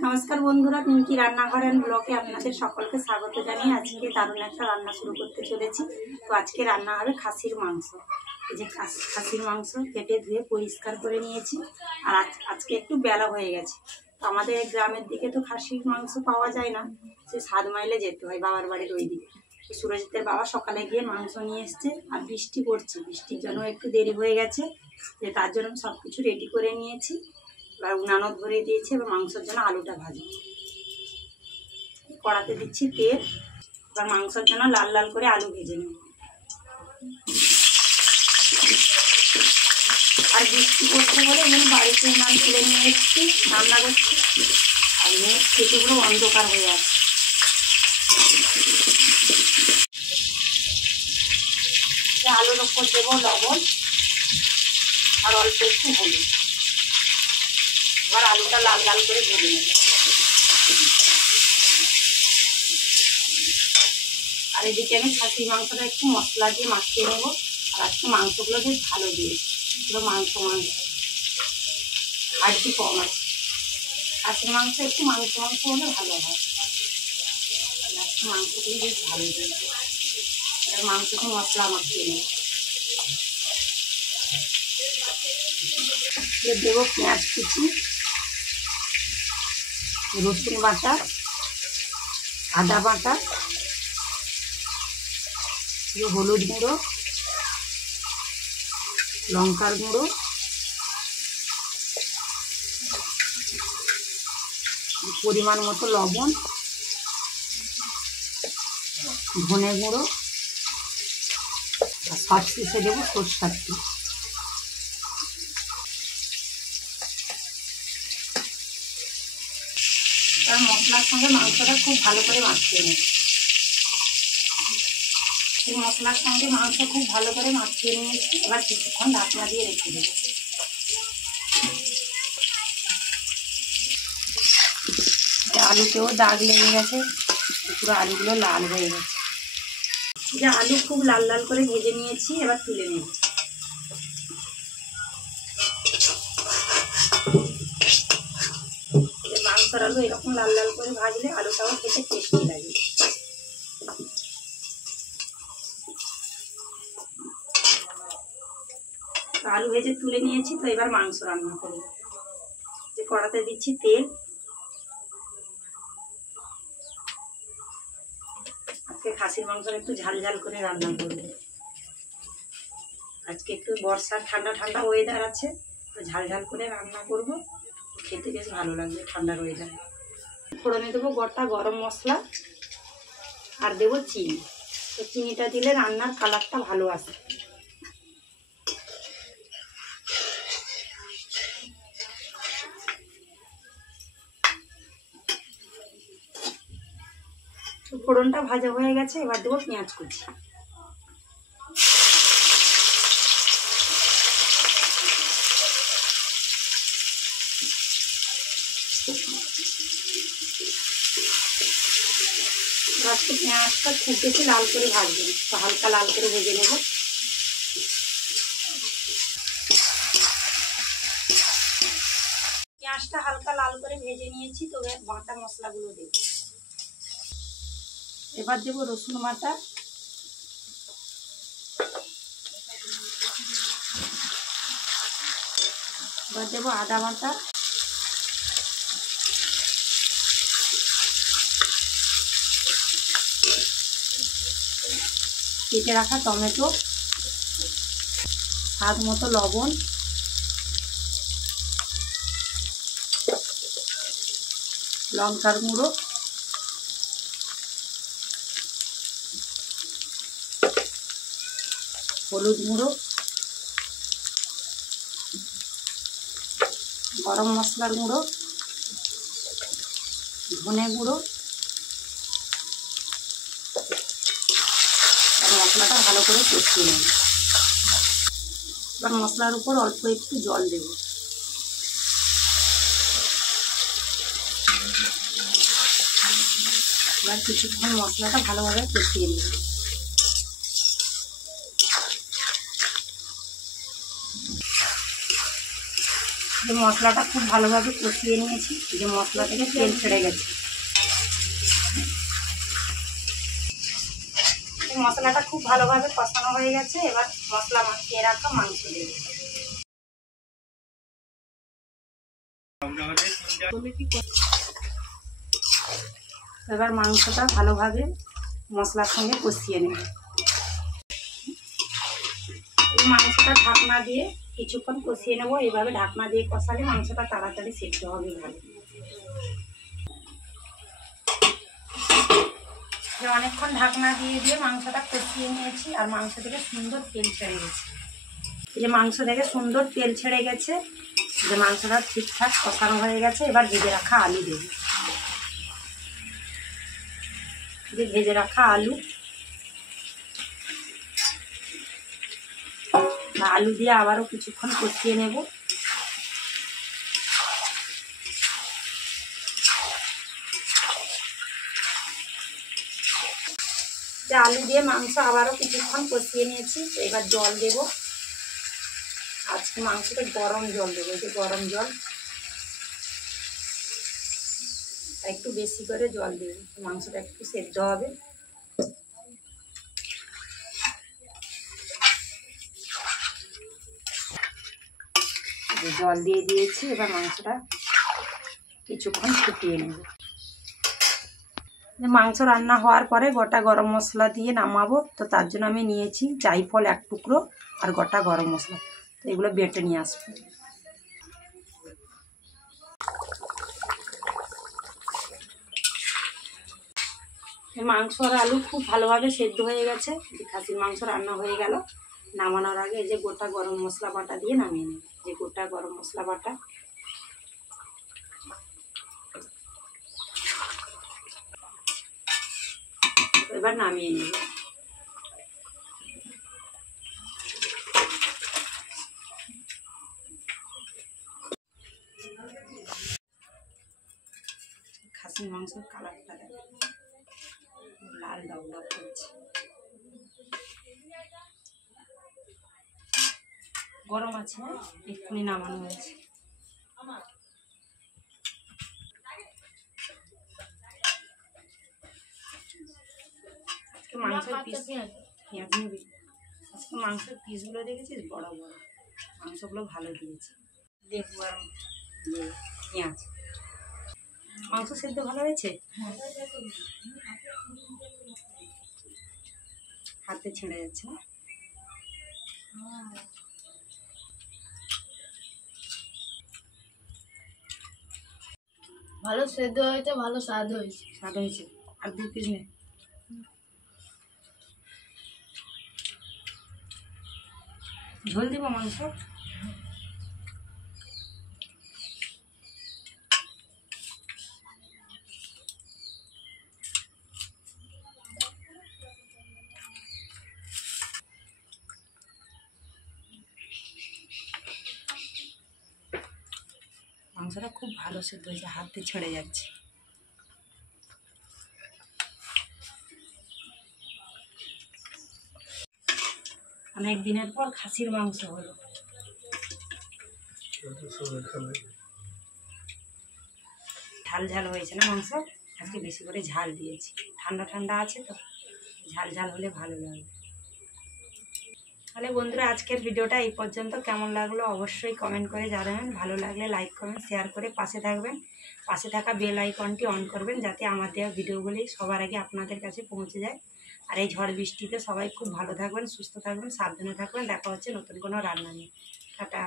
नमस्कार बंधुरा पिंकी रान्नाघर एंड ब्लगे आपनादेर सकलके स्वागत जानिए आज के दारुण एक रान्ना शुरू करते चलेছি। तो आज के रान्ना হবে খাসির মাংস। এই যে খাসির মাংস কেটে ধুয়ে পরিষ্কার করে নিয়েছি। আর আজকে একটু বেলা হয়ে গেছে, তো আমাদের গ্রামের দিকে তো খাসির মাংস পাওয়া যায় না, সে 7 মাইলে যেতে হয় বাবার বাড়ির ওই দিকে। তো সুরজিতের বাবা সকালে গিয়ে মাংস নিয়ে এসছে, আর বৃষ্টি পড়ছে, বৃষ্টির জন্য একটু দেরি হয়ে গেছে, যে তার জন্য সব কিছু রেডি করে নিয়েছি। এবার উনানো ধরে দিয়েছি, এবার মাংসের জন্য আলুটা ভাজি, কড়াতে দিচ্ছি তেল। এবার মাংসের জন্য লাল লাল করে আলু ভেজে নেব। আর বৃষ্টি করতে বলে এখানে বাড়িতে উনান তুলে নিয়ে এসেছি, রান্না করছি, আর মেঘ কেটে পুরো অন্ধকার হয়ে আছে। আলুর ওপর দেবো লবণ আর অল্প একটু হলুদ। এবার আলুটা লাল লাল করে ভেজে নেব। আর এদিকে আমি খাসির মাংসটা একটু মশলা দিয়ে মাখিয়ে নেব। আর আজকে মাংসগুলো বেশ ভালো দিয়েছি, পুরো মাংস হাড়টি কম আছে। খাসির মাংস একটু মাংস হলে ভালো হয়। আজকে মাংসগুলো বেশ ভালো দিয়েছি। এবার মাংসটা মশলা মাখিয়ে নেব। দেবো পেঁয়াজ কুচি, রসুন বাটা, আদা বাটা, হলুদ গুঁড়ো, লঙ্কার গুঁড়ো, পরিমাণ মতো লবণ, ধনে গুঁড়ো, আর সব শেষে দেবো সরষের তেল। আর মশলার সঙ্গে মাংসটা খুব ভালো করে মাখিয়ে নেব। মশলার সঙ্গে মাংস খুব ভালো করে মাখিয়ে নিয়েছি। এবার কিছুক্ষণ ঢাকনা দিয়ে রেখে দেবো। আলুতেও দাগ লেগে গেছে, পুরো আলুগুলো লাল হয়ে গেছে। যে আলু খুব লাল লাল করে ভেজে নিয়েছি, এবার তুলে নেব। মাংসর আলু এরকম লাল লাল করে ভাজলে আলুটাও খেতে টেস্টি লাগে। আলু ভেজে তুলে নিয়েছি, তো এবার মাংস রান্না করব। যে কড়াতে দিচ্ছি তেল। আজকে খাসির মাংসটা একটু ঝাল ঝাল করে রান্না করব। আজকে একটু বর্ষার ঠান্ডা ঠান্ডা ওয়েদার আছে, তো ঝাল ঝাল করে রান্না করব, খেতে বেশ ভালো লাগবে ঠান্ডার ওয়েদার। ফোড়নে দেবো গোটা গরম মশলা, আর দেবো চিনি। তো চিনিটা দিলে রান্নার কালারটা ভালো আসে। ফোড়নটা ভাজা হয়ে গেছে, এবার দেবো পেঁয়াজ কুচি। আজকে পেঁয়াজটা খুব বেশি লাল করে ভাজবো, তো হালকা লাল করে ভেজে নেব। পেঁয়াজটা হালকা লাল করে ভেজে নিয়েছি, তো বাটা মশলাগুলো দেব। এবার দেবো রসুন বাটা, এবার দেবো আদা বাটা, কেটে রাখা টমেটো, স্বাদ মতো লবণ, লঙ্কার গুঁড়ো, হলুদ গুঁড়ো, গরম মশলার গুঁড়ো, ধনে গুঁড়ো। মশলাটা ভালো করে কষিয়ে নেব। এবার মশলার উপর অল্প একটু জল দেব। এবার কিছুক্ষণ মশলাটা ভালোভাবে কষিয়ে নেব। এই মশলাটা খুব ভালোভাবে কষিয়ে নিয়েছি, যে মশলা থেকে তেল ছেড়ে গেছে। এই মশলাটা খুব ভালোভাবে কষানো হয়ে গেছে। এবার মশলা মাখিয়ে রাখা মাংস দেব। এবার মাংসটা ভালোভাবে মশলার সঙ্গে কষিয়ে নেব। এই মাংসটা ঢাকনা দিয়ে কিছুক্ষণ কষিয়ে নেব। এইভাবে ঢাকনা দিয়ে কষালে মাংসটা তাড়াতাড়ি সেদ্ধ হবে ভালো। অনেকক্ষণ ঢাকনা দিয়ে মাংসটা কষিয়ে নিয়েছি, আর মাংস থেকে সুন্দর তেল ছেড়ে গেছে। এই যে মাংস থেকে সুন্দর তেল ছেড়ে গেছে, যে মাংসটা ঠিকঠাক কষানো হয়ে গেছে। এবার ভেজে রাখা আলু দেব। যে ভেজে রাখা আলু দিয়ে আবারও কিছুক্ষণ কষিয়ে নেব। যে আলু দিয়ে মাংস আবারও কিছুক্ষণ কষিয়ে নিয়েছি। এবার জল দেব। আজকে মাংসতে গরম জল দেবো, এই যে গরম জল, একটু বেশি করে জল দেব, মাংসটা একটু সেদ্ধ হবে। জল দিয়ে দিয়েছি। এবার মাংসটা কিছুক্ষণ ফুটিয়ে নেব। মাংস রান্না হওয়ার পরে গোটা গরম মশলা দিয়ে নামাবো, তো তার জন্য আমি নিয়েছি জায়ফল 1 টুকরো আর গোটা গরম মশলা। তো এগুলো বেটে নিয়ে আসবো। মাংস আর আলু খুব ভালোভাবে সেদ্ধ হয়ে গেছে। খাসির মাংস রান্না হয়ে গেল। নামানোর আগে এই যে গোটা গরম মশলা বাটা দিয়ে নামিয়ে নেব। যে গোটা গরম মশলা বাটা, এবার নামিয়ে নেব। খাসির মাংসের কালারটা লাল ডবডব করছে। গরম আছে না, এক্ষুনি নামানো হয়েছে। মাংসের পিস, পেঁয়াজ নিবি। আজকে মাংসের পিসগুলো দেখেছিস, বড় বড় মাংসগুলো ভালো দিয়েছে। দেখবো আর পেঁয়াজ। মাংস সেদ্ধ ভালো হয়েছে, হাতে ছেড়ে যাচ্ছে না। ভালো সেদ্ধ হয়েছে, ভালো স্বাদ হয়েছে। আর 2 পিস নে। ঝোল দিব মাংস। মাংসটা খুব ভালো সেদ্ধ হয়েছে, হাতে ছেড়ে যাচ্ছে। অনেক দিনের পর খাসির মাংস হলো। ঝাল ঝাল হয়েছে না মাংস, আজকে বেশি করে ঝাল দিয়েছি। ঠান্ডা ঠান্ডা আছে তো, ঝাল ঝাল হলে ভালো লাগবে। তাহলে বন্ধুরা, আজকের ভিডিওটা এই পর্যন্ত। কেমন লাগলো অবশ্যই কমেন্ট করে জানাবেন। ভালো লাগলে লাইক কমেন্ট শেয়ার করে পাশে থাকবেন। পাশে থাকা বেল আইকনটি অন করবেন, যাতে আমার দেওয়া ভিডিওগুলি সবার আগে আপনাদের কাছে পৌঁছে যায়। আর এই ঝড় বৃষ্টিতে সবাই খুব ভালো থাকবেন, সুস্থ থাকবেন, সাবধানে থাকবেন। দেখা হচ্ছে নতুন কোনো রান্না নিয়ে। টাটা।